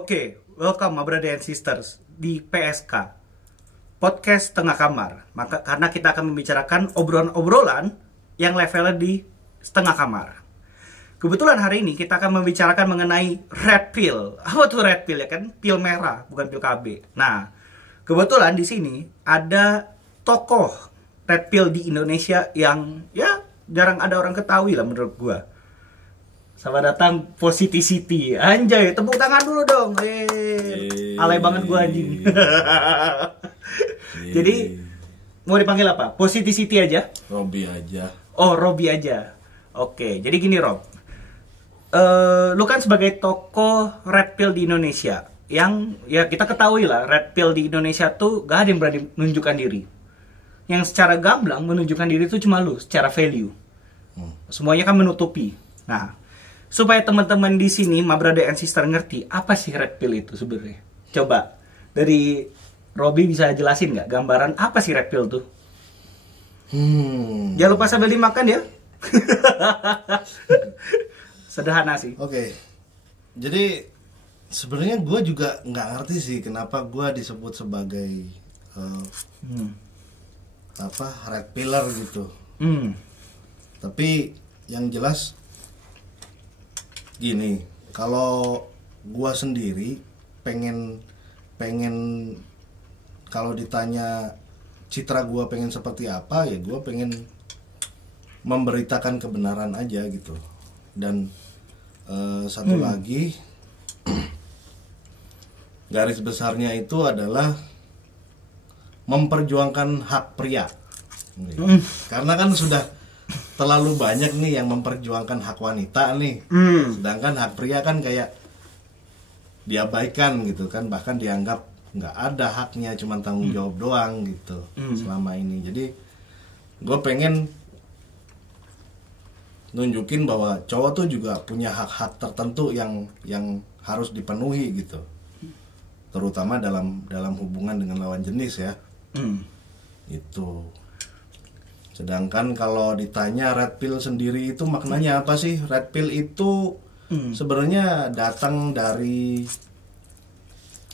Oke, welcome my brother and sisters di PSK Podcast Tengah Kamar. Maka karena kita akan membicarakan obrolan-obrolan yang levelnya di setengah kamar. Kebetulan hari ini kita akan membicarakan mengenai red pill. Apa tuh red pill ya kan? Pil merah, bukan pil KB. Nah, kebetulan di sini ada tokoh red pill di Indonesia yang ya jarang ada orang ketahui lah menurut gua. Selamat datang Positivity. Anjay, tepuk tangan dulu dong. Alay banget gua anjing. Jadi mau dipanggil apa? Positivity aja? Robi aja. Oh, Robi aja. Oke, jadi gini Rob. Lu kan sebagai tokoh red pill di Indonesia, yang ya kita ketahui lah red pill di Indonesia tuh gak ada yang berani menunjukkan diri. Yang secara gamblang menunjukkan diri itu cuma lu, secara value. Semuanya kan menutupi. Nah, supaya teman-teman di sini, my brother and sister ngerti apa sih red pill itu sebenarnya. Coba dari Robi bisa jelasin nggak gambaran apa sih red pill tuh? Jangan lupa sambil dimakan ya. Sederhana sih. Oke. Jadi sebenarnya gue juga nggak ngerti sih kenapa gue disebut sebagai red pillar gitu. Tapi yang jelas gini, kalau gue sendiri pengen kalau ditanya citra gue pengen seperti apa, ya gue pengen memberitakan kebenaran aja gitu. Dan satu lagi garis besarnya itu adalah memperjuangkan hak pria. Karena kan sudah terlalu banyak nih yang memperjuangkan hak wanita nih. Sedangkan hak pria kan kayak diabaikan gitu kan, bahkan dianggap nggak ada haknya, cuma tanggung jawab doang gitu selama ini. Jadi gue pengen nunjukin bahwa cowok tuh juga punya hak-hak tertentu yang harus dipenuhi gitu, terutama dalam hubungan dengan lawan jenis ya. Itu. Sedangkan kalau ditanya red pill sendiri itu maknanya apa sih? Red pill itu sebenarnya datang dari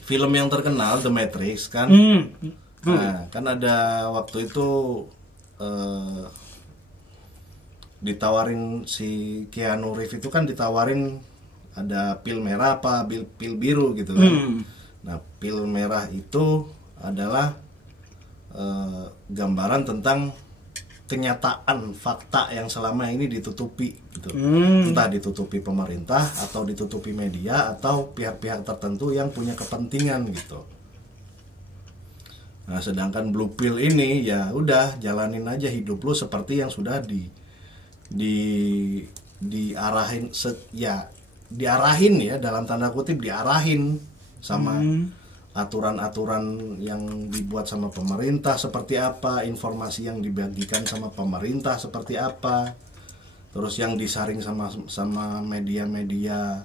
film yang terkenal The Matrix kan. Nah, kan ada waktu itu ditawarin si Keanu Reeves itu kan ditawarin ada pil merah apa pil biru gitu kan. Nah, pil merah itu adalah gambaran tentang kenyataan fakta yang selama ini ditutupi gitu. Entah ditutupi pemerintah atau ditutupi media atau pihak-pihak tertentu yang punya kepentingan gitu. Nah, sedangkan blue pill ini ya udah jalanin aja hidup lu seperti yang sudah diarahin diarahin ya, dalam tanda kutip diarahin sama aturan-aturan yang dibuat sama pemerintah seperti apa, informasi yang dibagikan sama pemerintah seperti apa, terus yang disaring sama media-media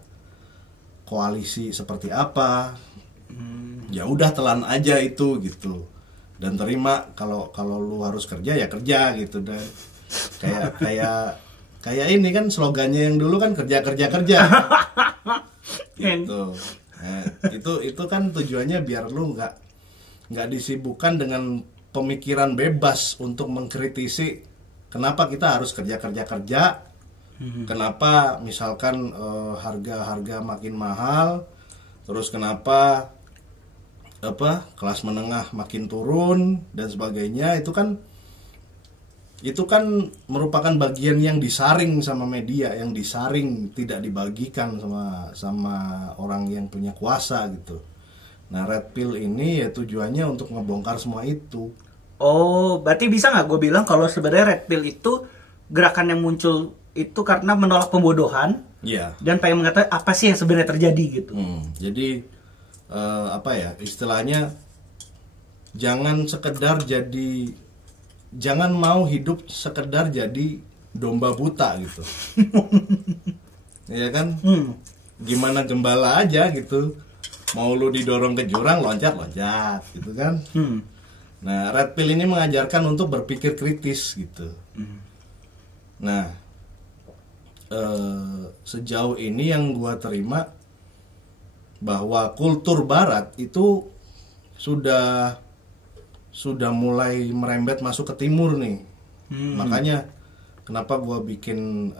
koalisi seperti apa. Ya udah telan aja itu gitu, dan terima kalau lu harus kerja ya kerja gitu. Dan kayak ini kan slogannya yang dulu kan kerja gitu. Nah, itu kan tujuannya biar lu nggak disibukkan dengan pemikiran bebas untuk mengkritisi kenapa kita harus kerja. Kenapa misalkan harga makin mahal, terus kenapa kelas menengah makin turun dan sebagainya. Itu kan merupakan bagian yang disaring sama media, yang disaring, tidak dibagikan sama orang yang punya kuasa gitu. Nah, red pill ini ya tujuannya untuk ngebongkar semua itu. Oh, berarti bisa nggak gue bilang kalau sebenarnya red pill itu gerakan yang muncul itu karena menolak pembodohan, dan pengen mengatakan apa sih yang sebenarnya terjadi gitu. Jadi istilahnya jangan mau hidup sekedar jadi domba buta gitu. Ya kan? Gimana gembala aja gitu. Mau lu didorong ke jurang, loncat gitu kan. Nah, red pill ini mengajarkan untuk berpikir kritis gitu. Nah, sejauh ini yang gua terima bahwa kultur Barat itu sudah mulai merembet masuk ke Timur nih. Makanya kenapa gue bikin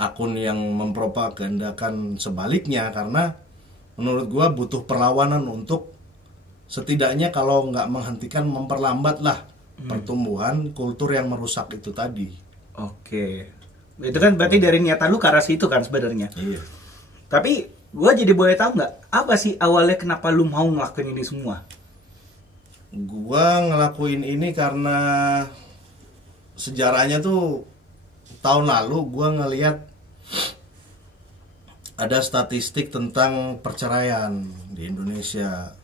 akun yang mempropagandakan sebaliknya, karena menurut gue butuh perlawanan untuk setidaknya kalau nggak menghentikan, memperlambat lah pertumbuhan kultur yang merusak itu tadi. Oke. Itu kan berarti dari niatan lu ke arah situ kan sebenarnya. Iya. Tapi gue jadi boleh tahu nggak apa sih awalnya kenapa lu mau ngelakuin ini semua? Gue ngelakuin ini karena sejarahnya tuh tahun lalu gue ngelihat ada statistik tentang perceraian di Indonesia.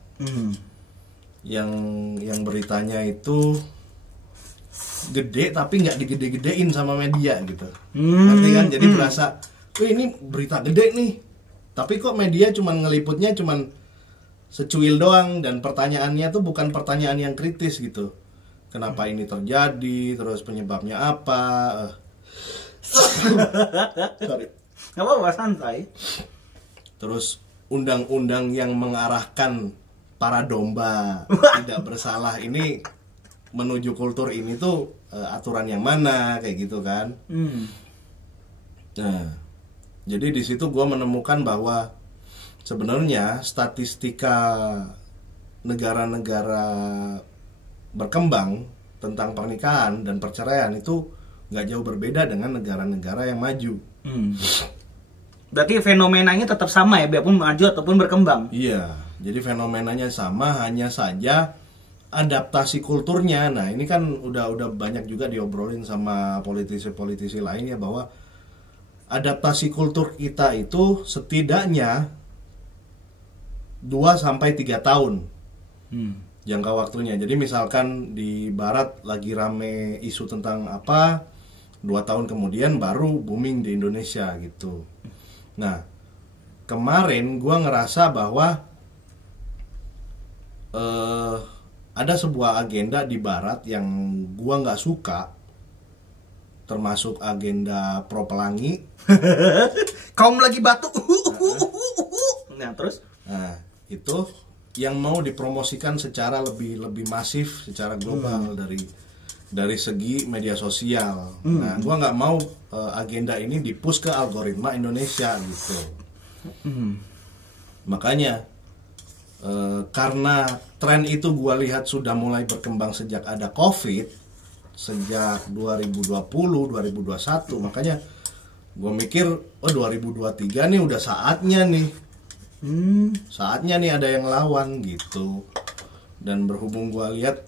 Yang beritanya itu gede tapi nggak digede-gedein sama media gitu. Ngerti kan? Jadi berasa, ini berita gede nih, tapi kok media cuman ngeliputnya cuman secuil doang, dan pertanyaannya tuh bukan pertanyaan yang kritis gitu. Kenapa ini terjadi, terus penyebabnya apa? Sorry. Gak apa-apa, santai. Terus undang-undang yang mengarahkan para domba tidak bersalah ini menuju kultur ini tuh aturan yang mana, kayak gitu kan. Nah, jadi di situ gue menemukan bahwa sebenarnya statistika negara-negara berkembang tentang pernikahan dan perceraian itu nggak jauh berbeda dengan negara-negara yang maju. Berarti fenomenanya tetap sama ya, biarpun maju ataupun berkembang. Iya, jadi fenomenanya sama, hanya saja adaptasi kulturnya. Nah, ini kan udah banyak juga diobrolin sama politisi-politisi lain ya, bahwa adaptasi kultur kita itu setidaknya 2-3 tahun jangka waktunya. Jadi misalkan di Barat lagi rame isu tentang apa, 2 tahun kemudian baru booming di Indonesia gitu. Nah, kemarin gue ngerasa bahwa ada sebuah agenda di Barat yang gue nggak suka, termasuk agenda pro pelangi. Kaum lagi batuk. Nah, terus? Nah, itu yang mau dipromosikan secara lebih masif, secara global dari segi media sosial. Nah, gua nggak mau agenda ini dipush ke algoritma Indonesia gitu. Makanya karena tren itu gua lihat sudah mulai berkembang sejak ada COVID, sejak 2020, 2021, makanya gua mikir, 2023 nih udah saatnya nih. Saatnya nih ada yang lawan gitu. Dan berhubung gua lihat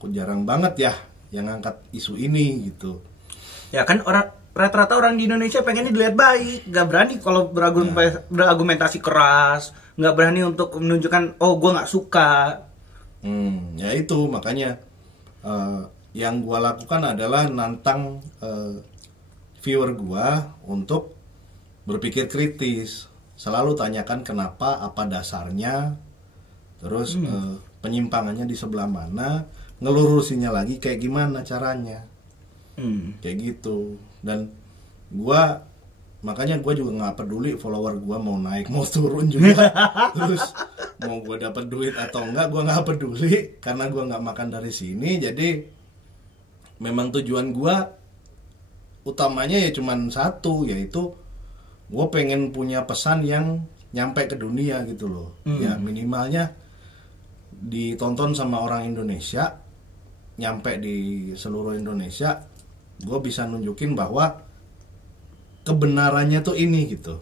kok jarang banget ya yang angkat isu ini gitu. Ya kan rata-rata orang di Indonesia pengennya dilihat baik, nggak berani kalau berargumentasi keras, nggak berani untuk menunjukkan gue nggak suka. Ya itu makanya yang gue lakukan adalah nantang viewer gue untuk berpikir kritis, selalu tanyakan kenapa, apa dasarnya, terus penyimpangannya di sebelah mana, ngelurusinnya lagi kayak gimana caranya, kayak gitu. Dan makanya gue juga nggak peduli follower gue mau naik mau turun juga. Terus mau gue dapat duit atau enggak gue nggak peduli, karena gue nggak makan dari sini. Jadi memang tujuan gue utamanya ya cuman satu, yaitu gue pengen punya pesan yang nyampe ke dunia gitu loh. Ya minimalnya ditonton sama orang Indonesia, nyampe di seluruh Indonesia, gue bisa nunjukin bahwa kebenarannya tuh ini gitu.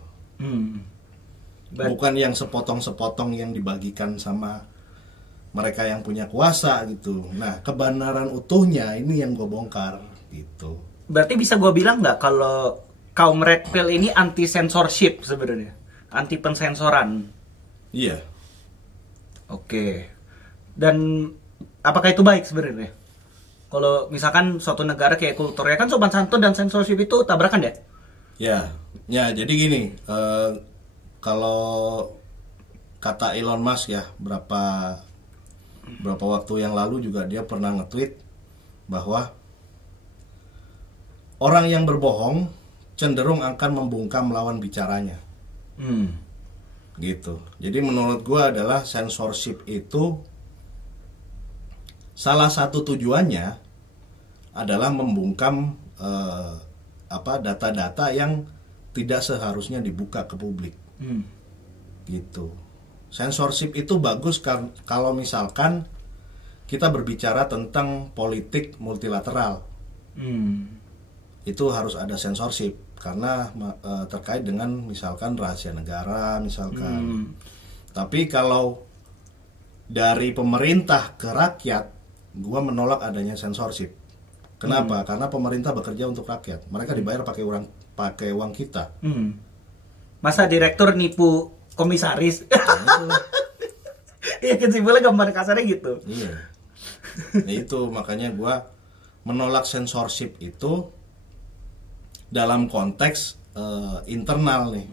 Bukan yang sepotong-sepotong yang dibagikan sama mereka yang punya kuasa gitu. Nah, kebenaran utuhnya ini yang gue bongkar gitu. Berarti bisa gue bilang nggak kalau kaum red pill ini anti censorship sebenarnya, anti pensensoran? Iya. Oke. Dan apakah itu baik sebenarnya? Kalau misalkan suatu negara kayak kulturnya kan sopan santun dan censorship itu tabrakan ya? Ya jadi gini, kalau kata Elon Musk ya, berapa waktu yang lalu juga dia pernah nge-tweet bahwa orang yang berbohong cenderung akan membungkam lawan bicaranya. Gitu. Jadi menurut gua adalah censorship itu salah satu tujuannya adalah membungkam data-data yang tidak seharusnya dibuka ke publik. Gitu. Censorship itu bagus kalau misalkan kita berbicara tentang politik multilateral. Itu harus ada censorship karena terkait dengan misalkan rahasia negara misalkan. Tapi kalau dari pemerintah ke rakyat, gua menolak adanya censorship. Kenapa? Karena pemerintah bekerja untuk rakyat. Mereka dibayar pakai uang kita. Masa direktur nipu komisaris? Iya kan simpelnya gambar kasarnya gitu. Iya. Nah, itu makanya gue menolak censorship itu dalam konteks internal nih.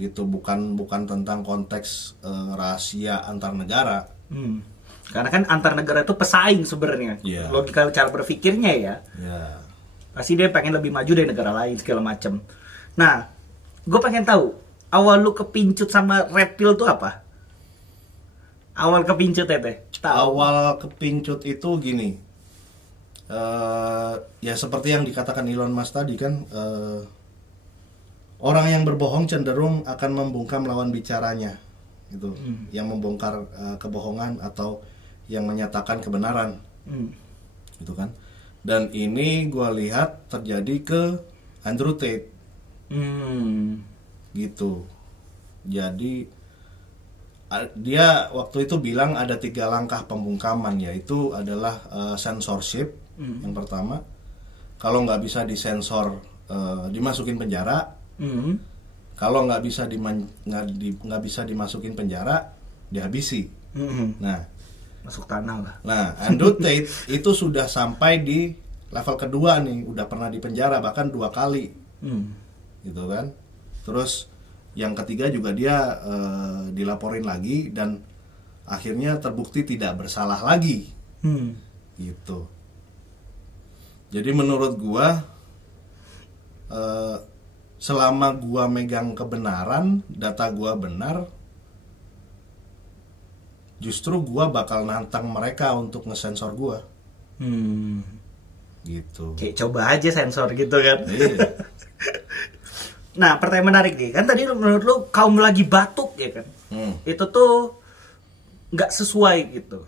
Gitu, bukan tentang konteks rahasia antar negara. Karena kan antar negara itu pesaing sebenarnya. Logika cara berpikirnya ya. Pasti dia pengen lebih maju dari negara lain segala macam. Nah, gue pengen tahu awal lu kepincut sama red pill tuh apa? Awal kepincut ya teh? Awal kepincut itu gini, ya seperti yang dikatakan Elon Musk tadi kan, orang yang berbohong cenderung akan membungkam lawan bicaranya, gitu, yang membongkar kebohongan atau yang menyatakan kebenaran, gitu kan. Dan ini gue lihat terjadi ke Andrew Tate, gitu. Jadi dia waktu itu bilang ada 3 langkah pembungkaman, yaitu adalah censorship. Yang pertama, kalau nggak bisa disensor, dimasukin penjara. Kalau nggak bisa dimasukin penjara, dihabisi. Nah, masuk tanah lah. Nah, Andrew Tate itu sudah sampai di level kedua nih, udah pernah dipenjara bahkan 2 kali, gitu kan. Terus yang ketiga juga dia dilaporin lagi dan akhirnya terbukti tidak bersalah lagi, gitu. Jadi menurut gua, selama gua megang kebenaran, data gua benar, justru gua bakal nantang mereka untuk ngesensor gua, gitu. Kayak coba aja sensor gitu kan. Nah, pertanyaan menarik nih, kan tadi menurut lu kaum lagi batuk ya kan, itu tuh nggak sesuai gitu.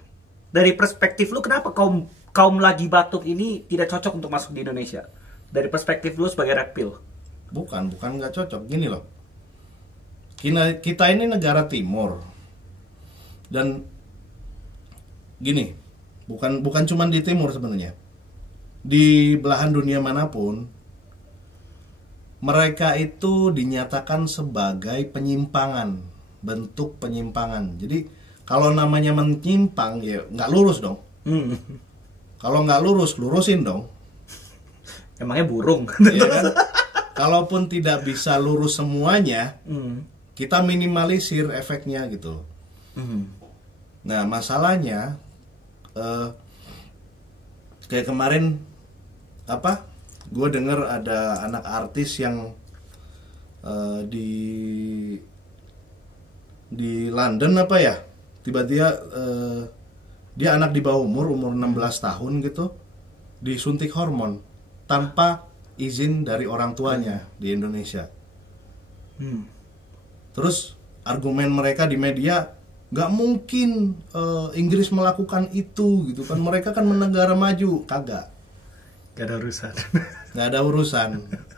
Dari perspektif lu, kenapa kaum lagi batuk ini tidak cocok untuk masuk di Indonesia? Dari perspektif lu sebagai red pill? Bukan nggak cocok. Gini loh, kita ini negara timur, dan gini, bukan cuma di timur sebenarnya, di belahan dunia manapun mereka itu dinyatakan sebagai penyimpangan, bentuk penyimpangan. Jadi kalau namanya menyimpang ya nggak lurus dong. Kalau nggak lurus, lurusin dong. Emangnya burung? Ya kan? Kalaupun tidak bisa lurus semuanya, kita minimalisir efeknya gitu. Nah, masalahnya kayak kemarin gue denger ada anak artis yang di London tiba-tiba dia anak di bawah umur 16 tahun gitu, disuntik hormon tanpa izin dari orang tuanya di Indonesia. Terus argumen mereka di media, nggak mungkin Inggris melakukan itu gitu kan, mereka kan negara maju. Kagak. Gak ada urusan. Gak ada urusan.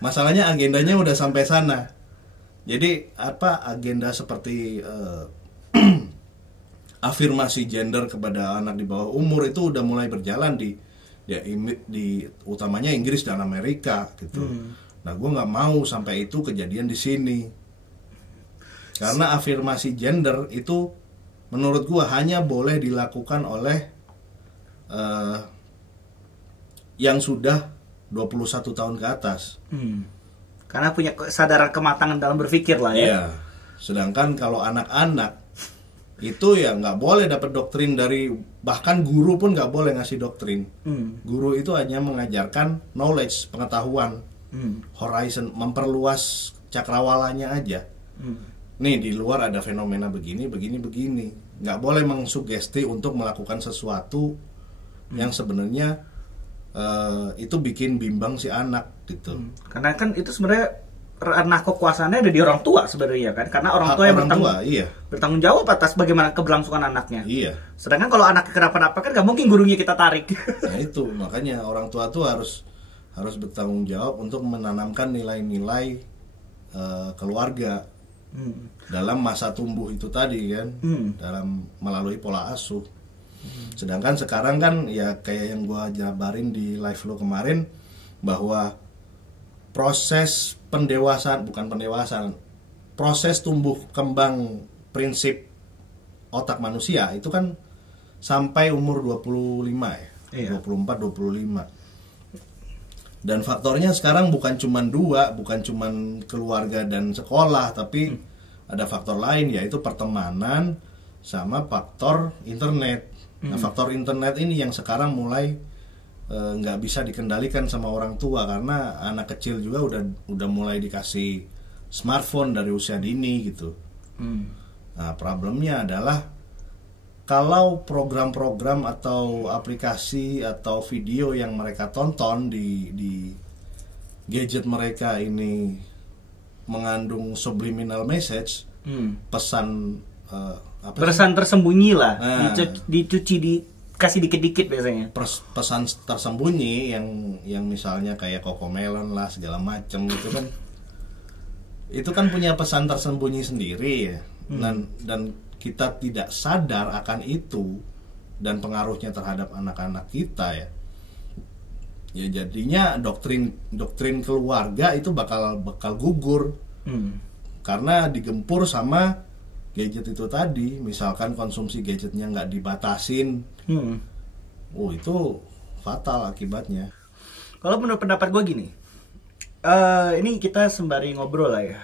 Masalahnya agendanya udah sampai sana. Jadi agenda seperti afirmasi gender kepada anak di bawah umur itu udah mulai berjalan di utamanya Inggris dan Amerika gitu. Nah, gue nggak mau sampai itu kejadian di sini. Karena afirmasi gender itu menurut gue hanya boleh dilakukan oleh yang sudah 21 tahun ke atas. Karena punya kesadaran kematangan dalam berpikir lah ya. Iya. Sedangkan kalau anak-anak itu ya nggak boleh dapat doktrin dari, bahkan guru pun nggak boleh ngasih doktrin. Guru itu hanya mengajarkan knowledge, pengetahuan, horizon, memperluas cakrawalanya aja. Nih di luar ada fenomena begini. Nggak boleh mengsugesti untuk melakukan sesuatu yang sebenarnya itu bikin bimbang si anak gitu. Karena kan itu sebenarnya ranah kekuasaannya ada di orang tua sebenarnya kan, karena orang tua yang bertanggung jawab atas bagaimana keberlangsungan anaknya. Iya. Sedangkan kalau anaknya kenapa-napa kan nggak mungkin gurunya kita tarik. Nah itu makanya orang tua tuh harus bertanggung jawab untuk menanamkan nilai-nilai keluarga dalam masa tumbuh itu tadi kan, dalam melalui pola asuh. Sedangkan sekarang kan ya kayak yang gua jabarin di live lo kemarin, bahwa proses proses tumbuh kembang prinsip otak manusia itu kan sampai umur 25 ya. Iya. 24, 25. Dan faktornya sekarang bukan cuma dua, bukan cuma keluarga dan sekolah, tapi ada faktor lain, yaitu pertemanan sama faktor internet. Nah, faktor internet ini yang sekarang mulai nggak bisa dikendalikan sama orang tua, karena anak kecil juga udah mulai dikasih smartphone dari usia dini gitu. Nah, problemnya adalah kalau program-program atau aplikasi atau video yang mereka tonton di gadget mereka ini mengandung subliminal message, pesan pesan tersembunyi lah, dicuci kasih dikit-dikit biasanya. Pesan tersembunyi yang misalnya kayak Cocomelon lah segala macam gitu kan. Itu kan punya pesan tersembunyi sendiri ya. Dan kita tidak sadar akan itu dan pengaruhnya terhadap anak-anak kita ya. Ya jadinya doktrin keluarga itu bakal gugur. Karena digempur sama gadget itu tadi. Misalkan konsumsi gadgetnya nggak dibatasin, itu fatal akibatnya. Kalau menurut pendapat gue gini, ini kita sembari ngobrol lah ya,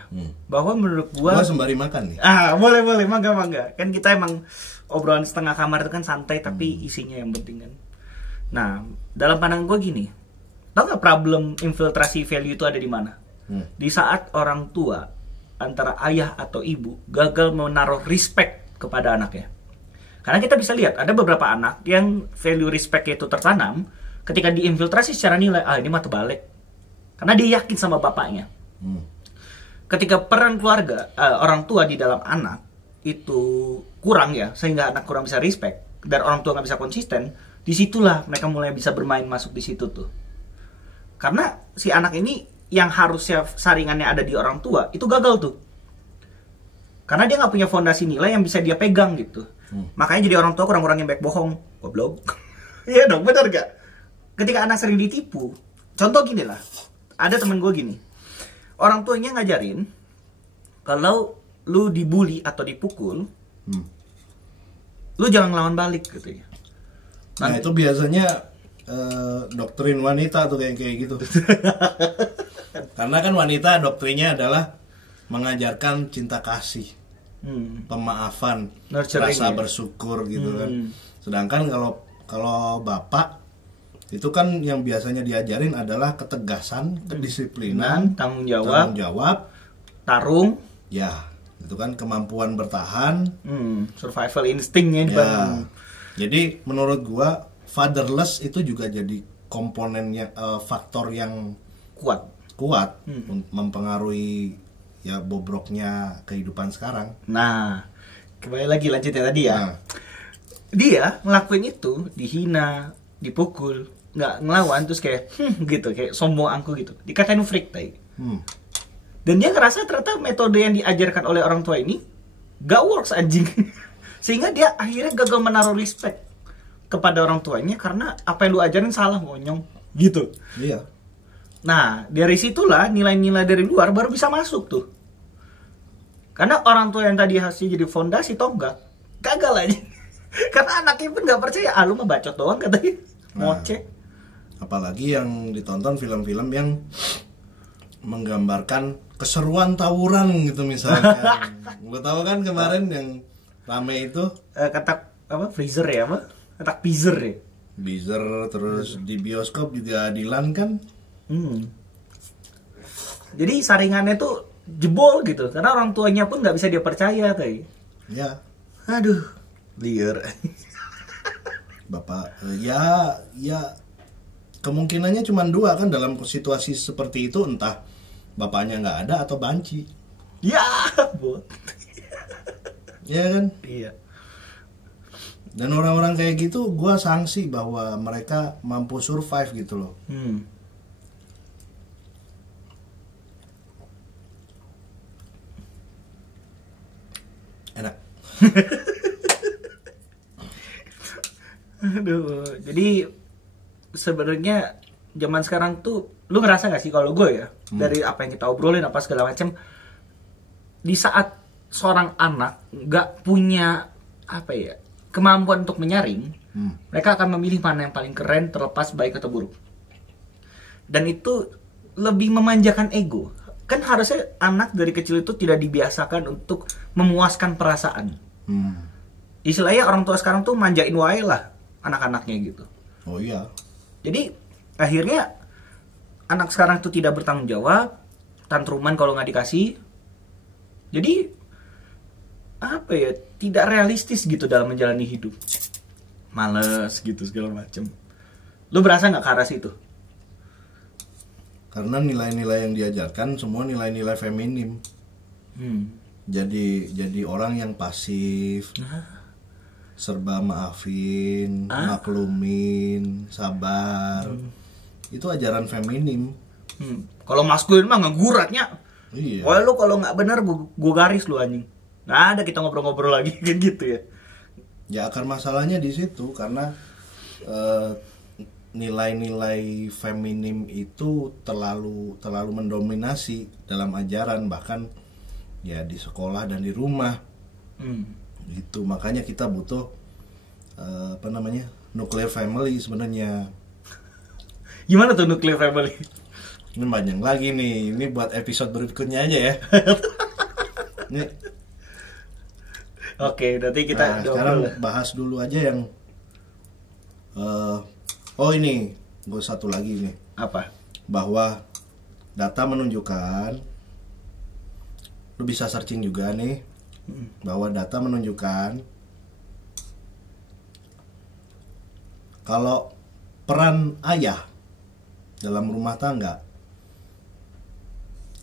bahwa menurut gue sembari makan nih. Boleh mangga. Kan kita emang obrolan setengah kamar itu kan santai, tapi isinya yang penting kan. Nah, dalam pandangan gue gini, tau gak problem infiltrasi value itu ada di mana? Di saat orang tua, antara ayah atau ibu, gagal menaruh respect kepada anaknya. Karena kita bisa lihat ada beberapa anak yang value respect itu tertanam ketika diinfiltrasi secara nilai, ini mah terbalik. Karena dia yakin sama bapaknya. Ketika peran keluarga, orang tua di dalam anak itu kurang ya, sehingga anak kurang bisa respect dan orang tua nggak bisa konsisten, disitulah mereka mulai bisa bermain masuk di situ tuh. Karena si anak ini yang harusnya saringannya ada di orang tua itu gagal tuh. Karena dia nggak punya fondasi nilai yang bisa dia pegang gitu. Makanya jadi orang tua kurang-kurangin baik bohong, goblok. Iya dong, benar gak? Ketika anak sering ditipu, contoh gini lah, ada temen gue gini, orang tuanya ngajarin kalau lu dibully atau dipukul, lu jangan ngelawan balik gitu ya. Nah itu biasanya doktrin wanita tuh kayak gitu. Karena kan wanita doktrinnya adalah mengajarkan cinta kasih, pemaafan, rasa bersyukur gitu kan. Sedangkan kalau bapak itu kan yang biasanya diajarin adalah ketegasan, kedisiplinan, tanggung jawab, tarung, ya itu kan kemampuan bertahan, survival instingnya dibangun. Jadi menurut gua fatherless itu juga jadi komponennya, faktor yang kuat mempengaruhi ya bobroknya kehidupan sekarang. Nah, kembali lagi lanjut ya tadi ya. Dia ngelakuin itu, dihina, dipukul, nggak ngelawan, terus kayak gitu, kayak sombong angku gitu, dikatain freak tadi. Dan dia ngerasa ternyata metode yang diajarkan oleh orang tua ini gak works anjing. Sehingga dia akhirnya gagal menaruh respect kepada orang tuanya karena apa yang lu ajarin salah, monyong gitu. Iya. Nah, dari situlah nilai-nilai dari luar baru bisa masuk tuh. Karena orang tua yang tadi hasilnya jadi fondasi tonggak, gagal aja. Karena anaknya pun gak percaya, lu mah bacot doang katanya. Ngoceh. Apalagi yang ditonton film-film yang menggambarkan keseruan tawuran gitu misalnya. Gue tahu kan kemarin yang rame itu katak apa freezer ya apa? Katak pizer ya. Bizer, terus di bioskop juga Dilan kan. Jadi saringannya tuh jebol gitu, karena orang tuanya pun nggak bisa dia percaya kayak. Ya, Aduh, liar. Bapak ya kemungkinannya cuma dua kan dalam situasi seperti itu, entah bapaknya nggak ada atau banci. Ya, bot. Ya kan? Iya. Dan orang-orang kayak gitu gue sanksi bahwa mereka mampu survive gitu loh. Enak. Aduh, jadi sebenarnya zaman sekarang tuh lu ngerasa gak sih, kalau gue ya, dari apa yang kita obrolin apa segala macam, di saat seorang anak nggak punya apa ya kemampuan untuk menyaring, mereka akan memilih mana yang paling keren terlepas baik atau buruk. Dan itu lebih memanjakan ego. Kan harusnya anak dari kecil itu tidak dibiasakan untuk memuaskan perasaan. Istilahnya orang tua sekarang tuh manjain wae lah anak-anaknya gitu. Oh iya. Jadi akhirnya anak sekarang tuh tidak bertanggung jawab, tantruman kalau nggak dikasih. Jadi apa ya, tidak realistis gitu dalam menjalani hidup. Males gitu segala macem. Lu berasa nggak ke arah situ? Karena nilai-nilai yang diajarkan semua nilai-nilai feminim. Jadi orang yang pasif, serba maafin, maklumin, sabar. Itu ajaran feminim. Kalau maskulin mah ngeguratnya. Iya. Wah, lu kalau nggak bener gua garis lu anjing. Nggak ada kita ngobrol-ngobrol lagi kan gitu ya. Ya akar masalahnya di situ karena nilai-nilai feminim itu terlalu mendominasi dalam ajaran, bahkan ya di sekolah dan di rumah. Gitu, makanya kita butuh nuclear family sebenarnya. Gimana tuh nuclear family? Ini panjang lagi nih, ini buat episode berikutnya aja ya. Nih. Oke, nanti kita sekarang bahas dulu aja yang ini gue satu lagi nih. Apa? Bahwa data menunjukkan, lu bisa searching juga nih, bahwa data menunjukkan kalau peran ayah dalam rumah tangga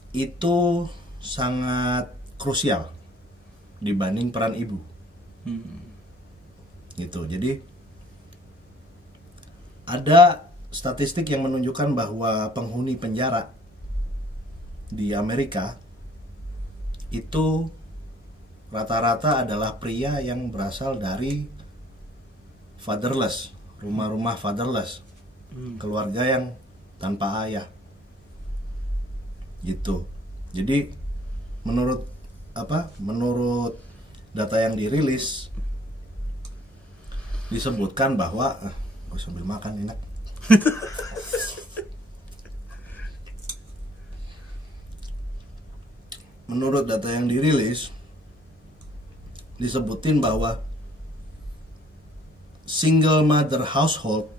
itu sangat krusial dibanding peran ibu. Gitu. Jadi ada statistik yang menunjukkan bahwa penghuni penjara di Amerika itu rata-rata adalah pria yang berasal dari fatherless, rumah-rumah fatherless, keluarga yang tanpa ayah. Gitu. Jadi menurut data yang dirilis disebutkan bahwa gue sambil makan enak. Menurut data yang dirilis disebutin bahwa single mother household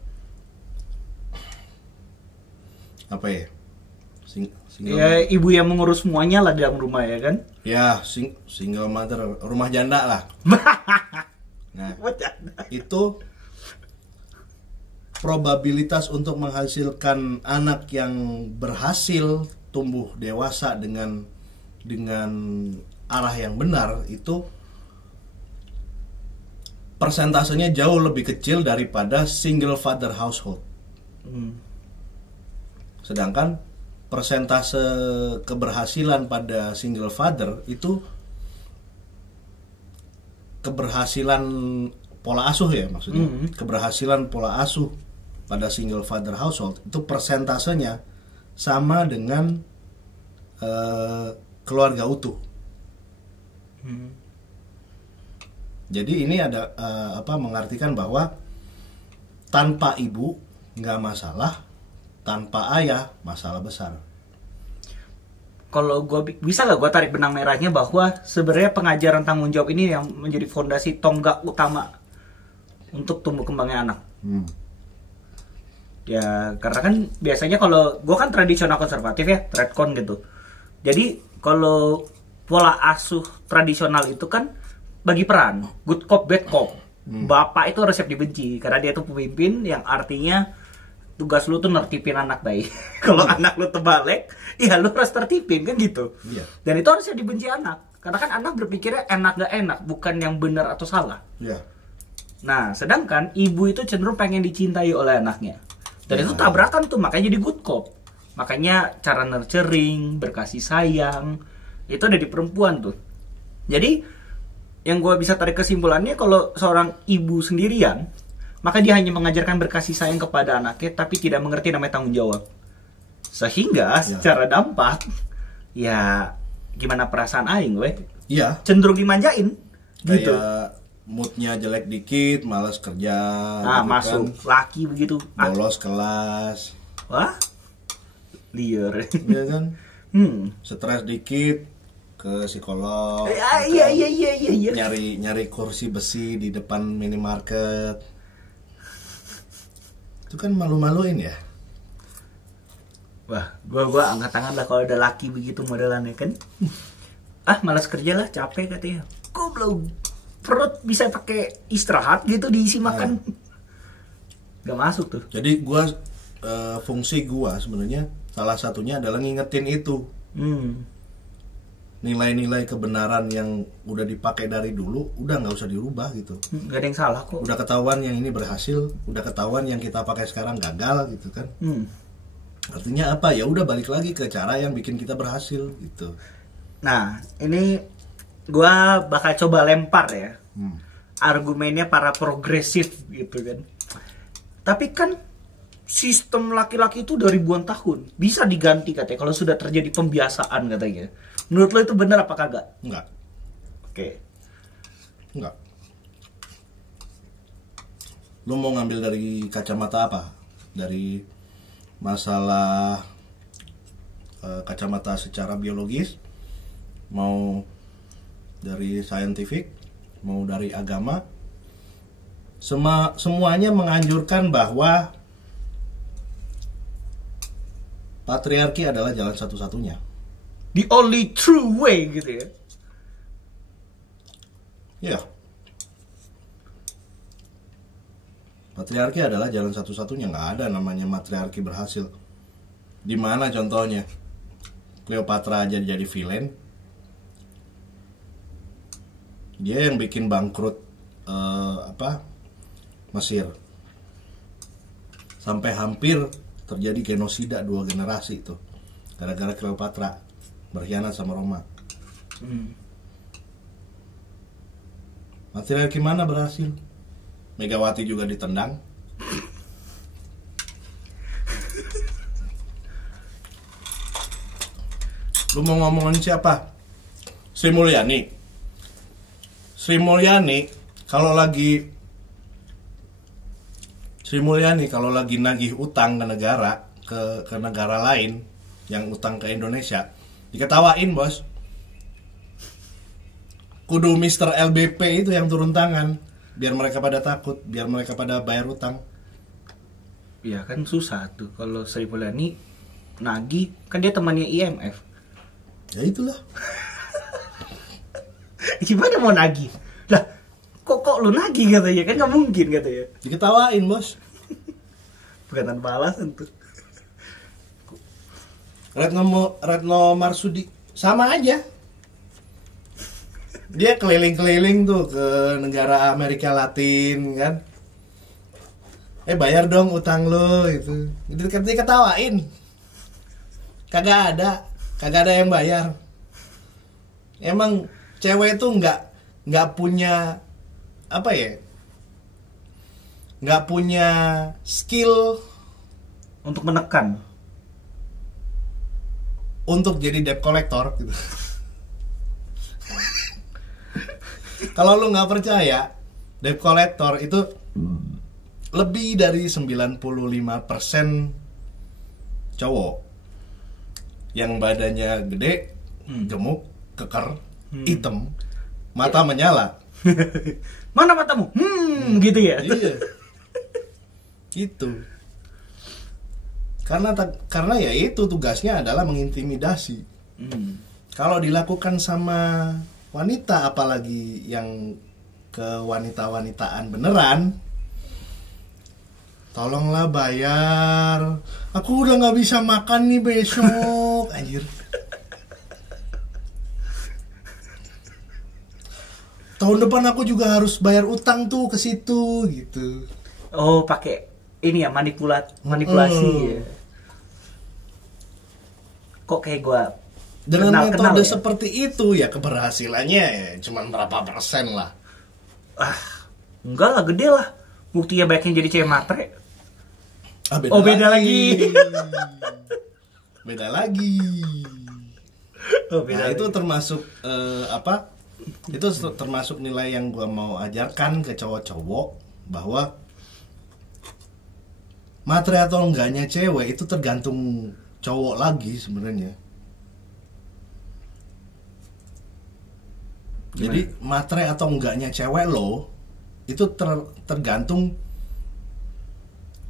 ya, ibu yang mengurus semuanya lah dalam rumah ya kan? Ya, single mother, rumah janda lah. Nah, itu probabilitas untuk menghasilkan anak yang berhasil tumbuh dewasa dengan arah yang benar itu persentasenya jauh lebih kecil daripada single father household. Sedangkan persentase keberhasilan pada single father itu keberhasilan pola asuh ya maksudnya. Keberhasilan pola asuh pada single father household itu persentasenya sama dengan keluarga utuh. Jadi ini ada mengartikan bahwa tanpa ibu nggak masalah, tanpa ayah masalah besar. Kalau gue bisa nggak gue tarik benang merahnya bahwa sebenarnya pengajaran tanggung jawab ini yang menjadi fondasi tonggak utama untuk tumbuh kembangnya anak. Ya karena kan biasanya kalau gue kan tradisional konservatif ya, tradcon gitu. Jadi kalau pola asuh tradisional itu kan bagi peran, good cop, bad cop. Bapak itu harus siap dibenci karena dia tuh pemimpin yang artinya tugas lu tuh nertipin anak baik. Kalau anak lu terbalik, ya lu harus tertipin kan gitu. Iya. Dan itu harusnya dibenci anak. Karena kan anak berpikirnya enak gak enak, bukan yang benar atau salah. Iya. Nah, sedangkan ibu itu cenderung pengen dicintai oleh anaknya. Dan itu tabrakan tuh, makanya jadi good cop. Makanya cara nurturing, berkasih sayang, itu ada di perempuan tuh. Jadi, yang gue bisa tarik kesimpulannya, kalau seorang ibu sendirian, maka dia hanya mengajarkan berkasih sayang kepada anaknya, tapi tidak mengerti namanya tanggung jawab. Sehingga, secara dampak, ya gimana perasaan aing, weh? Iya. Cenderung dimanjain, gitu. Kayak moodnya jelek dikit, malas kerja. Nah, gitu masuk kan. laki begitu. Bolos kelas. Wah, liar. Iya kan? Hmm. Stres dikit ke psikolog. Iya. Nyari kursi besi di depan minimarket. Itu kan malu-maluin ya. Wah, gua angkat tangan lah kalau ada laki begitu modelannya kan. Malas kerja lah, capek katanya. Goblok. Perut bisa pakai istirahat gitu diisi makan. Gak masuk tuh. Jadi fungsi gua sebenarnya salah satunya adalah ngingetin itu. Nilai-nilai kebenaran yang udah dipakai dari dulu udah nggak usah dirubah gitu. Gak ada yang salah kok. Udah ketahuan yang ini berhasil, udah ketahuan yang kita pakai sekarang gagal gitu kan. Artinya apa? Ya udah balik lagi ke cara yang bikin kita berhasil gitu. Nah, ini gua bakal coba lempar ya. Argumennya para progresif gitu kan. Tapi kan sistem laki-laki itu udah ribuan tahun. Bisa diganti katanya kalau sudah terjadi pembiasaan katanya. Menurut lo itu benar apa kagak? Enggak. Oke. Enggak. Lo mau ngambil dari kacamata apa? Dari masalah kacamata secara biologis, mau dari scientific, mau dari agama, semuanya menganjurkan bahwa patriarki adalah jalan satu-satunya. The only true way gitu ya. Ya. Patriarki adalah jalan satu-satunya, nggak ada namanya matriarki berhasil. Di mana contohnya? Cleopatra aja jadi villain. Dia yang bikin bangkrut Mesir. Sampai hampir terjadi genosida 2 generasi itu. Gara-gara Cleopatra berkhianat sama Roma. Matriarki mana berhasil? Megawati juga ditendang. Lu mau ngomongin siapa? Sri Mulyani. Sri Mulyani kalau lagi nagih utang ke negara lain yang utang ke Indonesia, diketawain bos. Kudu Mr. LBP itu yang turun tangan biar mereka pada takut, biar mereka pada bayar utang. Ya kan susah tuh kalau Sri Mulyani nagih, kan dia temannya IMF. Ya itulah. Gimana mau nagih? Lah, kok lu nagih katanya? Kan gak mungkin katanya. Diketawain bos. Bukan tanpa alasan tuh. Retno Marsudi sama aja. Dia keliling-keliling tuh ke negara Amerika Latin kan. Bayar dong utang lo itu. Diketawain. Kagak ada yang bayar. Emang cewek itu nggak punya apa ya? Nggak punya skill untuk menekan, untuk jadi debt collector gitu. Kalau lu nggak percaya, debt collector itu lebih dari 95% cowok yang badannya gede, gemuk, keker, hitam, mata menyala. Mana matamu? Gitu ya. Iya. Gitu. Karena ya itu tugasnya adalah mengintimidasi. Kalau dilakukan sama wanita, apalagi yang kewanita-wanitaan beneran, tolonglah bayar. Aku udah nggak bisa makan nih besok, anjir. Tahun depan aku juga harus bayar utang tuh ke situ gitu. Oh, pakai ini ya manipulasi ya. Kok kayak gua Dengan metode ya? seperti itu ya keberhasilannya ya cuman berapa persen lah. Enggak lah, gede lah. Buktinya banyak yang jadi cewek matre. Beda lagi. Beda lagi. Beda Nah, itu lagi. termasuk Itu termasuk nilai yang gua mau ajarkan ke cowok-cowok, bahwa matre atau enggaknya cewek itu tergantung cowok lagi sebenarnya. Jadi matre atau enggaknya cewek lo itu tergantung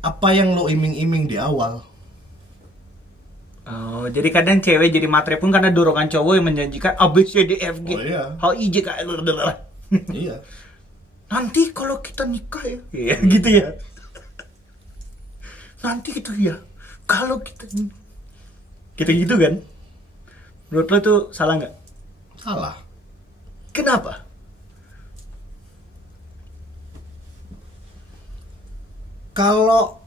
apa yang lo iming-iming di awal. Oh, jadi kadang cewek jadi matre pun karena dorongan cowok yang menjanjikan A B C D F G Oh, iya. H I J K L M N O P. Iya. Nanti kalau kita nikah ya, iya gitu ya. Nanti gitu ya. Kalau kita gitu kan? Menurut lo tuh salah nggak? Salah. Kenapa? Kalau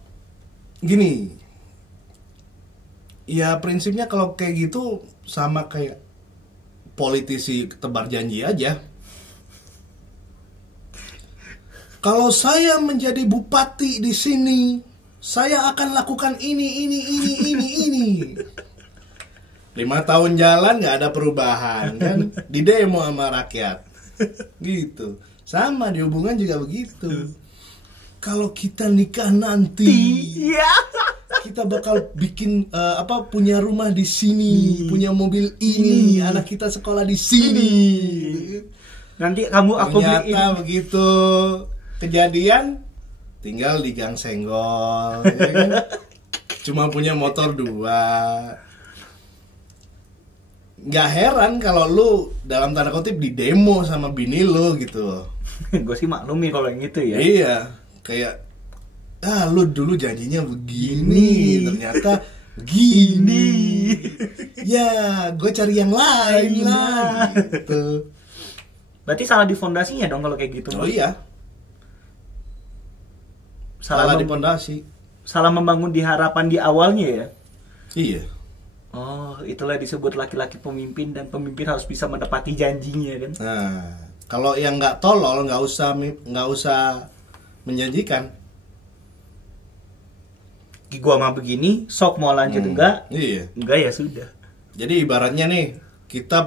gini, ya prinsipnya kalau kayak gitu sama kayak politisi tebar janji aja. Kalau saya menjadi bupati di sini, saya akan lakukan ini. 5 tahun jalan nggak ada perubahan kan? Di demo sama rakyat, gitu. Sama di hubungan juga begitu. Kalau kita nikah nanti, Iya. kita bakal bikin punya rumah di sini, punya mobil ini, anak kita sekolah di sini. Nanti aku beliin. Ternyata begitu kejadian, tinggal di gang senggol, ya kan? Cuma punya motor 2. Nggak heran kalau lu dalam tanda kutip di demo sama bini lu gitu. Gue sih maklumi kalau yang gitu ya. Iya, kayak lu dulu janjinya begini, ternyata gini. Ya, gue cari yang lain lah gitu. Berarti salah di fondasinya dong kalau kayak gitu. Oh iya, salah di pondasi. Salah membangun di harapan di awalnya ya. Iya. Oh, itulah disebut laki-laki pemimpin, dan pemimpin harus bisa menepati janjinya kan. Nah, kalau yang nggak tolol nggak usah menjanjikan. Gua mah begini, sok mau lanjut enggak? Iya. Enggak ya sudah. Jadi ibaratnya nih, kita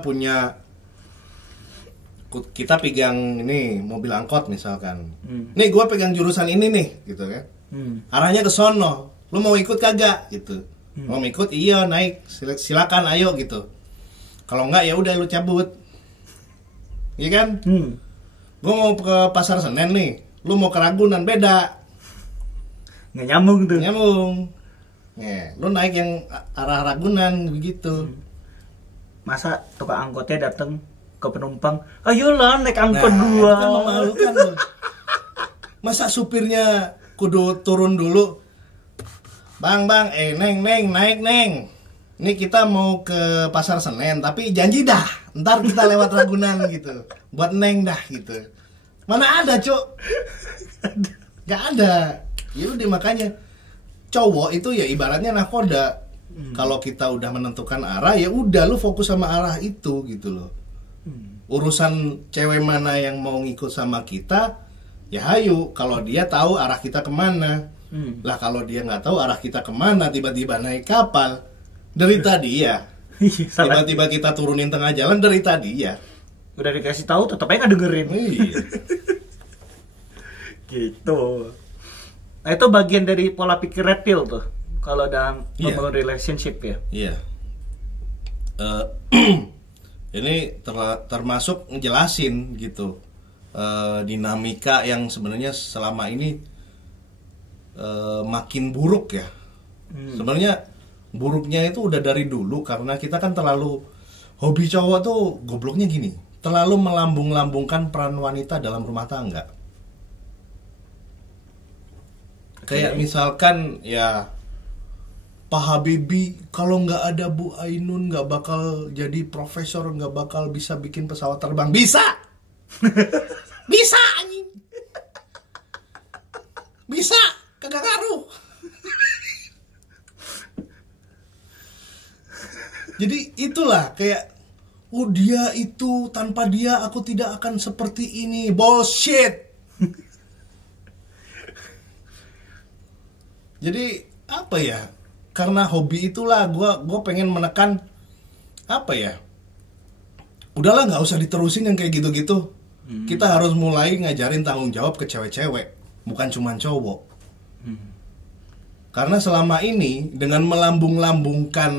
pegang ini mobil angkot misalkan. Nih gue pegang jurusan ini nih, gitu kan. Arahnya ke sono. Lu mau ikut kagak gitu. Mau ikut, iya naik, silakan ayo gitu. Kalau enggak ya udah lu cabut. Iya kan? Gue mau ke Pasar Senen nih, lu mau ke Ragunan, beda. Nggak nyambung tuh. Nyambung. Lu naik yang arah Ragunan begitu. Masa tukang angkotnya datang ke penumpang, ayolah naik angkot Itu dua. kan memalukan loh. Masa supirnya kudu turun dulu? Bang, neng, naik neng. Ini kita mau ke Pasar Senen, tapi janji dah, ntar kita lewat Ragunan gitu. Buat neng dah gitu. Mana ada, Cuk? Gak ada. Ya udah, makanya cowok itu ya ibaratnya nahkoda. Kalau kita udah menentukan arah, ya udah lu fokus sama arah itu gitu loh. Urusan cewek mana yang mau ngikut sama kita, ya hayu. Kalau dia tahu arah kita kemana. Lah kalau dia nggak tahu arah kita kemana, tiba-tiba naik kapal, derita dia. Tiba-tiba kita turunin tengah jalan, derita dia. Udah dikasih tahu tetap aja nggak dengerin. Iya. Gitu. Nah, itu bagian dari pola pikir reptil tuh kalau dalam membangun relationship ya. Iya. Ini termasuk ngejelasin gitu dinamika yang sebenarnya selama ini makin buruk ya. Sebenarnya buruknya itu udah dari dulu karena kita kan terlalu hobi cowok tuh gobloknya gini, terlalu melambung-lambungkan peran wanita dalam rumah tangga. Kayak misalkan ya Pak Habibie kalau nggak ada Bu Ainun nggak bakal jadi profesor, nggak bakal bisa bikin pesawat terbang. Bisa, bisa anjing, bisa, kagak ngaruh. Jadi itulah kayak, oh dia itu, tanpa dia aku tidak akan seperti ini. Bullshit. Jadi apa ya? Karena hobi itulah gue pengen menekan apa ya? Udahlah nggak usah diterusin yang kayak gitu-gitu. Kita harus mulai ngajarin tanggung jawab ke cewek-cewek, bukan cuma cowok. Karena selama ini dengan melambung-lambungkan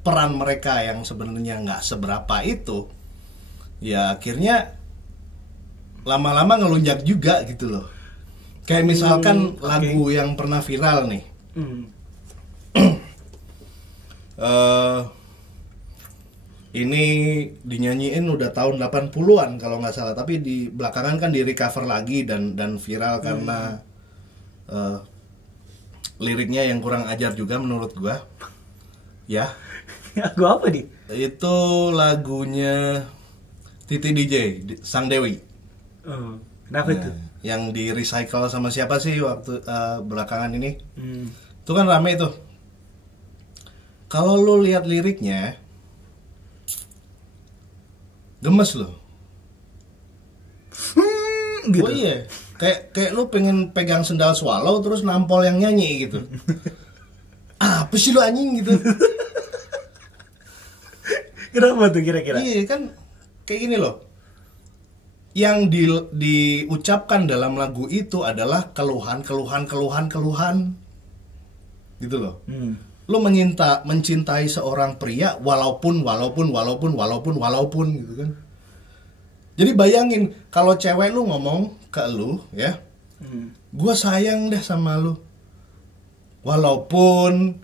peran mereka yang sebenarnya nggak seberapa itu, ya akhirnya lama-lama ngelunjak juga gitu loh. Kayak misalkan lagu yang pernah viral nih, ini dinyanyiin udah tahun 80-an kalau nggak salah, tapi di belakangan kan di recover lagi dan viral karena liriknya yang kurang ajar juga menurut gua. Ya. Lagu apa nih? Itu lagunya Titi DJ, Sang Dewi. Kenapa itu? Yang di recycle sama siapa sih waktu belakangan ini? Itu kan rame tuh. Kalau lu lihat liriknya, gemes loh. Gitu. Oh iya, kayak lu pengen pegang sendal swallow terus nampol yang nyanyi gitu. Apa sih lu anjing gitu? Kenapa tuh kira-kira? Iya kan kayak gini loh. Yang diucapkan dalam lagu itu adalah keluhan gitu loh. Lu mencintai seorang pria walaupun gitu kan. Jadi bayangin kalau cewek lu ngomong ke lu ya, gua sayang deh sama lu, walaupun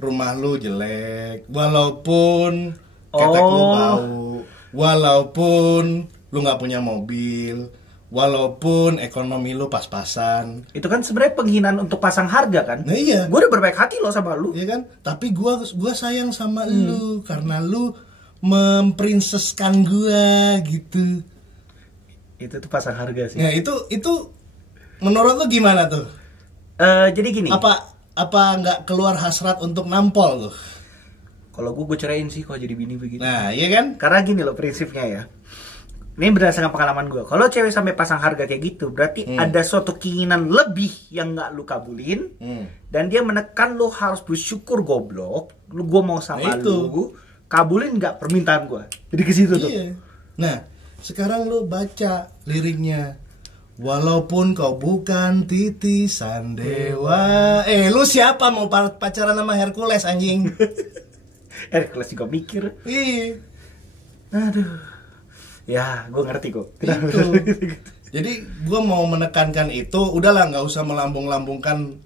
rumah lu jelek, walaupun ketek lu bau, walaupun lu nggak punya mobil, walaupun ekonomi lu pas-pasan. Itu kan sebenarnya penghinaan untuk pasang harga kan? Nah iya. Gue udah berbaik hati loh sama lu. Iya kan? Tapi gua sayang sama lu karena lu memprinseskan gua gitu. Itu tuh pasang harga sih. Ya itu menurut lu gimana tuh? Jadi gini. Apa nggak keluar hasrat untuk nampol tuh? Kalau gue ceraiin sih kalau jadi bini begitu. Nah, iya kan? Karena gini loh prinsipnya ya. Ini berdasarkan pengalaman gue. Kalau cewek sampai pasang harga kayak gitu, berarti ada suatu keinginan lebih yang nggak lu kabulin, dan dia menekan lu harus bersyukur goblok. Gue mau sama lu, kabulin nggak permintaan gue. Jadi ke situ tuh. Nah, sekarang lu baca liriknya. Walaupun kau bukan titisan dewa. Lu siapa mau pacaran sama Hercules anjing? Hercules juga mikir. Iya. Aduh. Ya, gue ngerti kok. Itu. Jadi gue mau menekankan itu, udahlah nggak usah melambung-lambungkan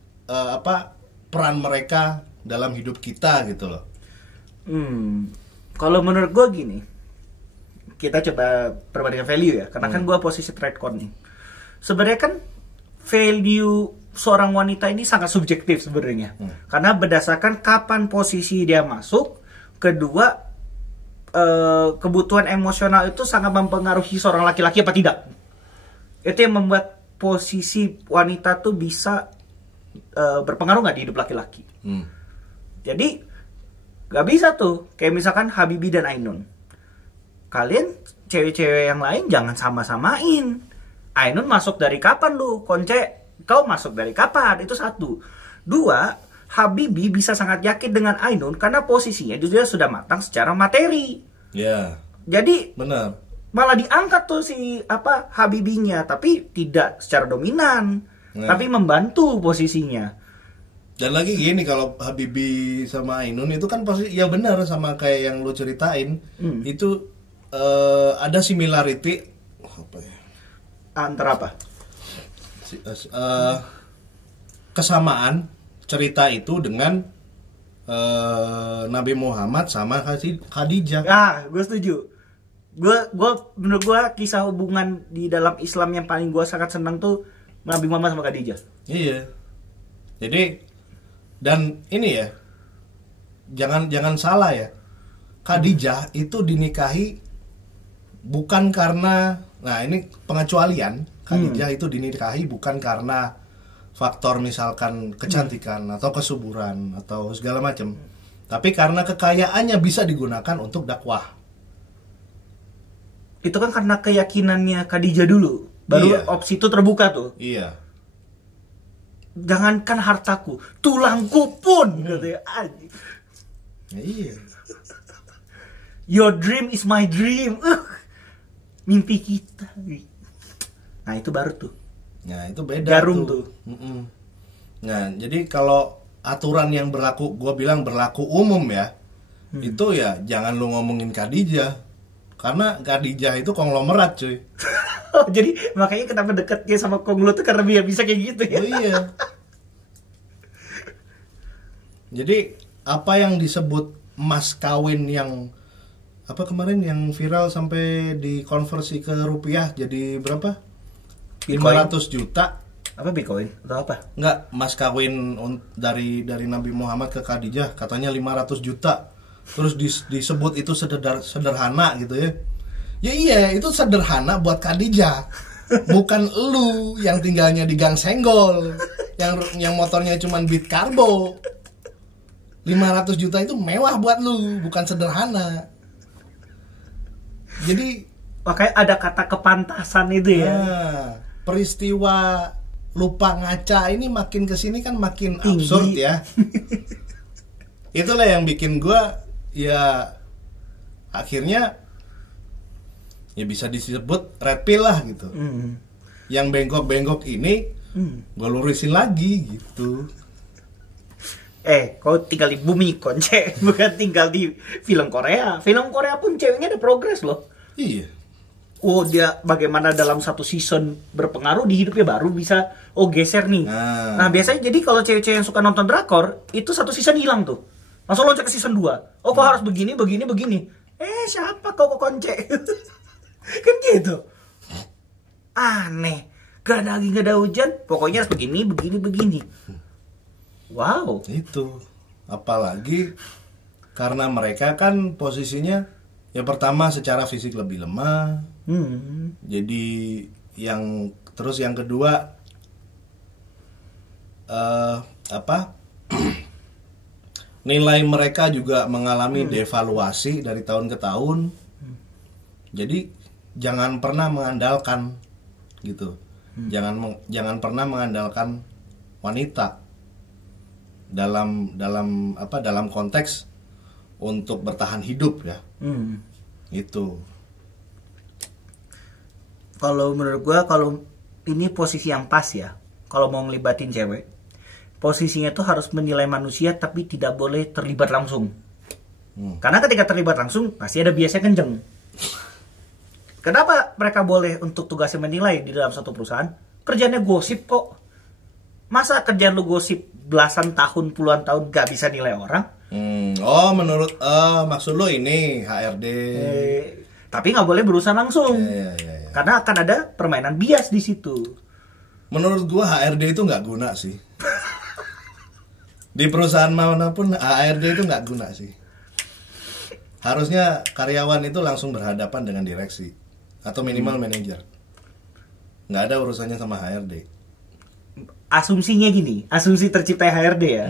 peran mereka dalam hidup kita gitu loh. Kalau menurut gue gini, kita coba perbandingan value ya, karena kan gue posisi tradecon nih. Sebenarnya kan value seorang wanita ini sangat subjektif sebenarnya, karena berdasarkan kapan posisi dia masuk, kedua kebutuhan emosional itu sangat mempengaruhi seorang laki-laki apa tidak. Itu yang membuat posisi wanita tuh bisa berpengaruh nggak di hidup laki-laki. Jadi nggak bisa tuh kayak misalkan Habibie dan Ainun. Kalian cewek-cewek yang lain jangan sama-samain. Ainun masuk dari kapan lu? Konce, kau masuk dari kapan? Itu satu. Dua, Habibie bisa sangat yakin dengan Ainun karena posisinya dia sudah matang secara materi. Ya. Jadi benar. Malah diangkat tuh si Habibinya, tapi tidak secara dominan, tapi membantu posisinya. Dan lagi gini, kalau Habibie sama Ainun itu kan pasti ya benar sama kayak yang lu ceritain. Itu ada similarity apa ya? Antara apa? Kesamaan cerita itu dengan Nabi Muhammad sama Khadijah. Gue setuju. Menurut gue kisah hubungan di dalam Islam yang paling gue sangat senang tuh Nabi Muhammad sama Khadijah. Iya. Jadi dan ini ya, jangan salah ya. Khadijah itu dinikahi bukan karena, nah ini pengecualian. Khadijah itu dinikahi bukan karena faktor misalkan kecantikan atau kesuburan atau segala macam, tapi karena kekayaannya bisa digunakan untuk dakwah. Itu kan karena keyakinannya Khadijah dulu, baru opsi itu terbuka tuh. Iya. Jangankan hartaku, tulangku pun katanya. Iya. Your dream is my dream. Mimpi kita. Nah itu baru tuh. Nah itu beda. Jarum tuh. Nah jadi kalau aturan yang berlaku, gue bilang berlaku umum ya, itu ya jangan lu ngomongin Khadijah, karena Khadijah itu konglomerat cuy. Jadi makanya kenapa dekatnya sama Konglo tuh karena dia bisa kayak gitu ya. Oh iya. Jadi apa yang disebut mas kawin yang apa kemarin yang viral sampai dikonversi ke rupiah jadi berapa? Bitcoin. 500 juta. Apa Bitcoin atau apa? Enggak, mas kawin dari Nabi Muhammad ke Khadijah katanya 500 juta. Terus disebut itu sederhana gitu ya. Ya iya, itu sederhana buat Khadijah. Bukan lu yang tinggalnya di Gang Senggol, yang motornya cuman Beat Karbo. 500 juta itu mewah buat lu, bukan sederhana. Jadi makanya ada kata kepantasan itu ya. Peristiwa lupa ngaca ini makin kesini kan makin absurd ya. Itulah yang bikin gua ya akhirnya ya bisa disebut red pill lah gitu. Yang bengkok-bengkok ini gue lurusin lagi gitu. Kau tinggal di bumi konce, bukan tinggal di film Korea. Film Korea pun ceweknya ada progres loh. Iya. Dia bagaimana dalam satu season berpengaruh di hidupnya baru bisa geser nih. Nah biasanya jadi kalau cewek-cewek yang suka nonton drakor itu satu season hilang tuh. Langsung loncat ke season 2. Kau harus begini. Siapa kau konce? Kan gitu. Aneh. Gak ada angin, gak ada hujan. Pokoknya harus begini. Wow. Itu. Apalagi karena mereka kan posisinya ya pertama secara fisik lebih lemah. Jadi yang kedua nilai mereka juga mengalami devaluasi dari tahun ke tahun. Jadi jangan pernah mengandalkan gitu. Jangan pernah mengandalkan wanita dalam konteks untuk bertahan hidup ya. Itu. Kalau menurut gue kalau ini posisi yang pas ya. Kalau mau ngelibatin cewek, posisinya tuh harus menilai manusia tapi tidak boleh terlibat langsung. Karena ketika terlibat langsung pasti ada biasnya kenceng. Kenapa mereka boleh untuk tugasnya menilai di dalam satu perusahaan? Kerjanya gosip kok. Masa kerjaan lu gosip belasan tahun, puluhan tahun gak bisa nilai orang? Maksud lo ini HRD. Tapi nggak boleh berurusan langsung. Ya. Karena akan ada permainan bias di situ. Menurut gua HRD itu nggak guna sih. Di perusahaan manapun HRD itu nggak guna sih. Harusnya karyawan itu langsung berhadapan dengan direksi atau minimal manajer. Nggak ada urusannya sama HRD. Asumsinya gini, asumsi tercipta HRD ya.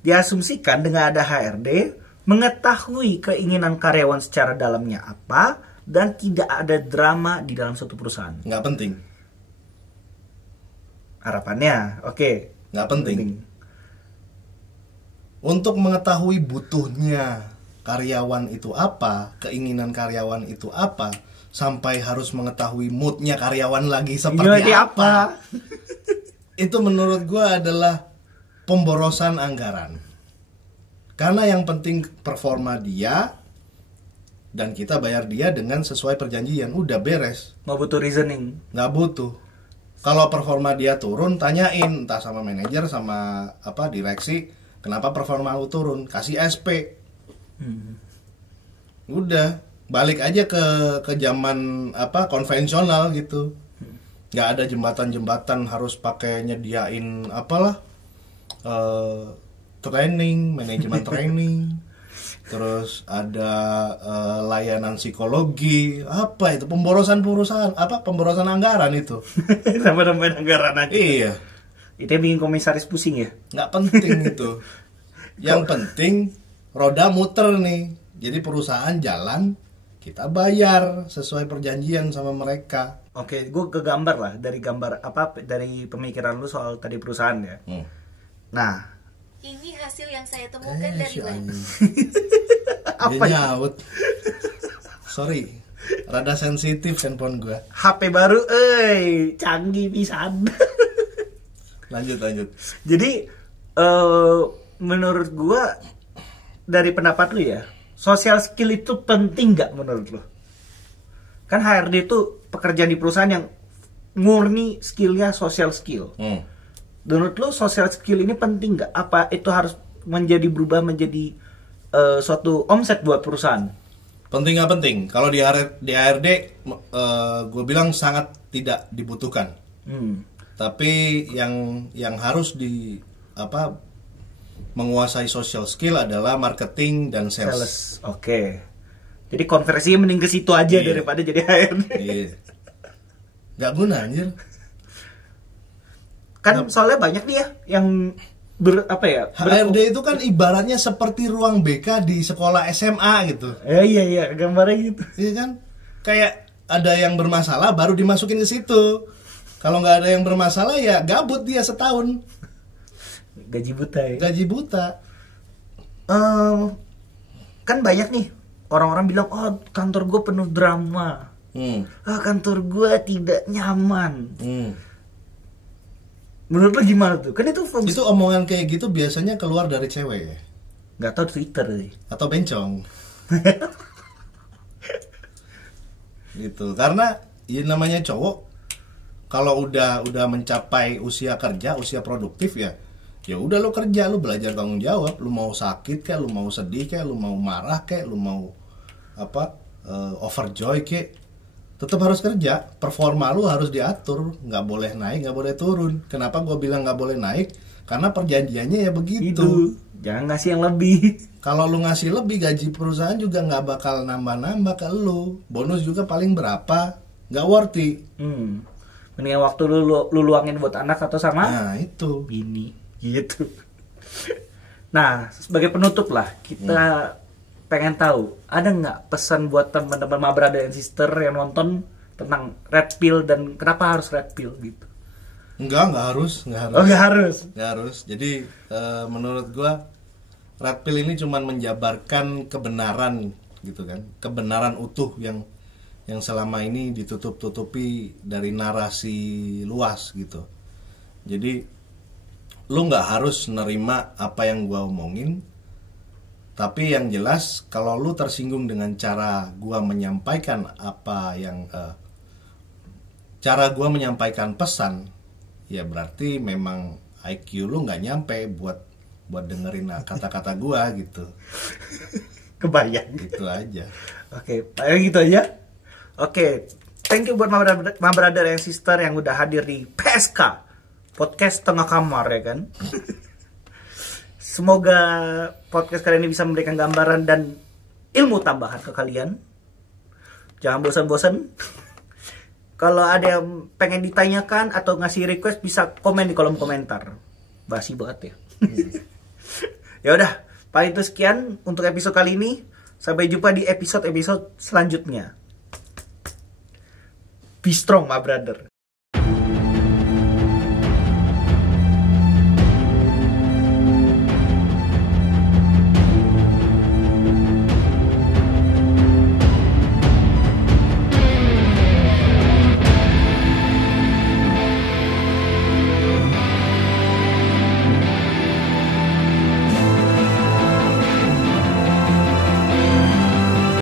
Diasumsikan dengan ada HRD mengetahui keinginan karyawan secara dalamnya apa dan tidak ada drama di dalam suatu perusahaan. Nggak penting. Harapannya, oke. Nggak penting. Untuk mengetahui butuhnya karyawan itu apa, keinginan karyawan itu apa, sampai harus mengetahui moodnya karyawan lagi seperti apa. Itu menurut gue adalah pemborosan anggaran. Karena yang penting performa dia dan kita bayar dia dengan sesuai perjanjian. Udah beres. Nggak butuh reasoning. Nggak butuh. Kalau performa dia turun, tanyain entah sama manajer sama direksi, Kenapa performa lu turun? Kasih SP. Udah, balik aja ke zaman konvensional gitu. Nggak ada jembatan-jembatan harus pakai nyediain apalah training, manajemen training. Terus ada layanan psikologi, apa itu pemborosan anggaran itu. Tambah-tambahin anggaran aja. Iya. Itu yang bikin komisaris pusing ya? Nggak penting itu. Yang penting roda muter nih. Jadi perusahaan jalan, kita bayar sesuai perjanjian sama mereka. Oke, gue kegambar lah dari pemikiran lu soal tadi perusahaan ya. Nah, ini hasil yang saya temukan dari web. Dia nyaut. Sorry, rada sensitif handphone gue. HP baru, canggih pisan. Lanjut. Jadi menurut gua dari pendapat lu ya, social skill itu penting nggak menurut lu? Kan HRD itu pekerjaan di perusahaan yang murni skillnya social skill. Menurut lu social skill ini penting nggak? Apa itu harus berubah menjadi suatu omset buat perusahaan? Penting nggak penting? Kalau di HRD, gue bilang sangat tidak dibutuhkan. Tapi yang harus menguasai social skill adalah marketing dan sales. Oke. Jadi konversinya mending ke situ aja daripada jadi HRD. Iya. Gak guna anjir. Kan soalnya banyak nih ya yang HRD itu kan ibaratnya seperti ruang BK di sekolah SMA gitu. Iya, gambarnya gitu. Iya kan? Kayak ada yang bermasalah baru dimasukin ke situ. Kalau nggak ada yang bermasalah ya gabut dia setahun. Gaji buta ya? Gaji buta. Kan banyak nih orang-orang bilang, oh kantor gue penuh drama. Kantor gue tidak nyaman. Menurut lo gimana tuh? Kan itu omongan kayak gitu biasanya keluar dari cewek ya? Nggak tahu Twitter sih. Atau bencong. Gitu. Karena ya namanya cowok, kalau udah mencapai usia kerja, usia produktif ya udah lo kerja, lo belajar tanggung jawab. Lo mau sakit kayak, lo mau sedih kayak, lo mau marah kayak, lo mau overjoy kayak, tetap harus kerja. Performa lo harus diatur, nggak boleh naik, nggak boleh turun. Kenapa gue bilang nggak boleh naik? Karena perjanjiannya ya begitu. Jangan ngasih yang lebih. Kalau lu ngasih lebih, gaji perusahaan juga nggak bakal nambah-nambah ke lu. Bonus juga paling berapa, nggak worth it. Mendingan waktu lu luangin buat anak atau sama itu bini gitu. Nah, sebagai penutup lah, kita pengen tahu, ada nggak pesan buat teman-teman Ma Brother and Sister yang nonton tentang red pill dan kenapa harus red pill gitu? Enggak harus. Oh, nggak harus. Jadi menurut gua red pill ini cuma menjabarkan kebenaran gitu kan, kebenaran utuh yang selama ini ditutup-tutupi dari narasi luas gitu. Jadi lu nggak harus nerima apa yang gua omongin, tapi yang jelas kalau lu tersinggung dengan cara gua menyampaikan cara gua menyampaikan pesan, ya berarti memang IQ lu nggak nyampe buat dengerin kata-kata gua gitu. Kebayang. Gitu aja. Oke, gitu aja. Oke, thank you buat Ma Brother and Sister yang udah hadir di PSK Podcast Tengah Kamar ya kan. Semoga podcast kali ini bisa memberikan gambaran dan ilmu tambahan ke kalian. Jangan bosan-bosan. Kalau ada yang pengen ditanyakan atau ngasih request bisa komen di kolom komentar. Basi banget ya. Ya udah, paling itu sekian untuk episode kali ini. Sampai jumpa di episode selanjutnya. Be strong, my brother.